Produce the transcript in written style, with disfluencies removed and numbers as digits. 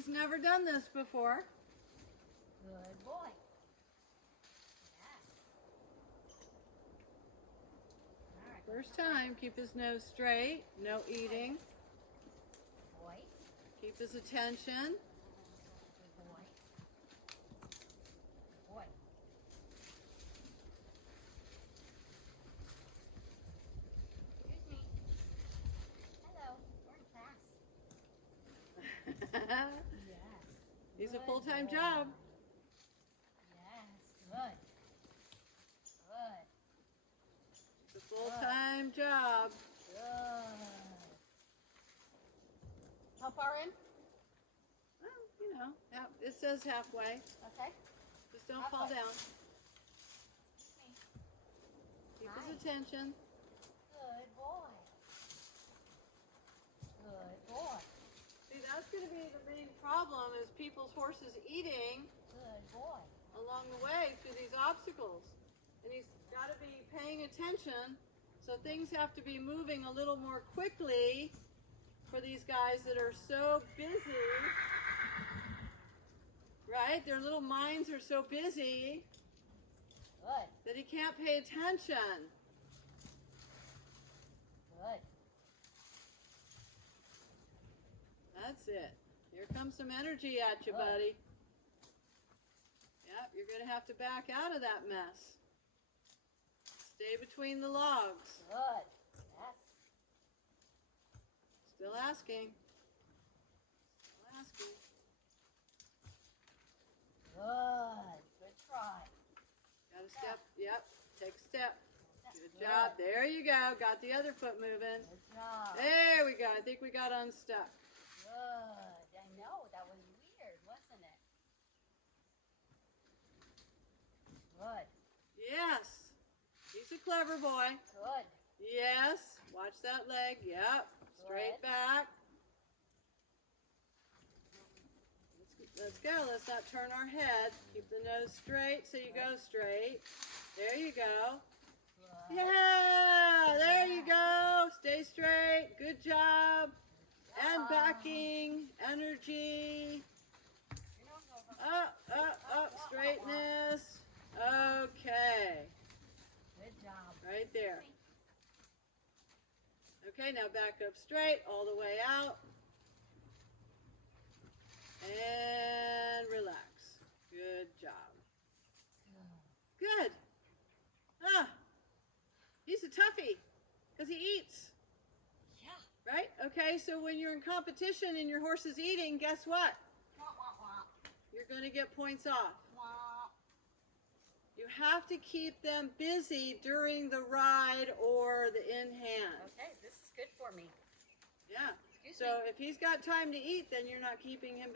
He's never done this before. Good boy. Yes. All right. First time, keep his nose straight, no eating. Boy. Keep his attention. Good boy. Good boy. Excuse me. Hello. We're in class. Yes. He's a Good full-time boy. job. Yes. Good. Good. It's a full-time job. Good. How far in? Well, you know, it says halfway. Okay. Just don't fall Halfway. down. Keep Nice. his attention. Good boy. Good boy. See, that's going to be the main problem is people's horses eating Good boy. along the way through these obstacles. And he's got to be paying attention, so things have to be moving a little more quickly for these guys that are so busy, right? Their little minds are so busy Good. that he can't pay attention. Good. That's it. Here comes some energy at you, Good. buddy. Yep, you're going to have to back out of that mess. Stay between the logs. Good. Yes. Still asking. Still asking. Good. Good try. Got a step. Yep. Take a step. Good Good. job. There you go. Got the other foot moving. Good job. There we go. I think we got unstuck. Good. I know. That was weird, wasn't it? Good. Yes. He's a clever boy. Good. Yes. Watch that leg. Yep. Straight Good. back. Let's go. Let's not turn our head. Keep the nose straight so you go straight. There you go. Good. Yeah, there you go. Stay straight. Good job. And backing, energy. Up, straightness. Okay, Good job. right there. Okay, now back up straight, all the way out. And relax. Good job. Good. Ah, he's a toughie because he eats. Yeah. Right? Okay, so when you're in competition and your horse is eating, guess what? Wah, wah, wah. You're going to get points off. Wah. You have to keep them busy during the ride or the in hand. Okay, this is good for me. Yeah. Excuse So if he's got time to eat, then you're not keeping him busy.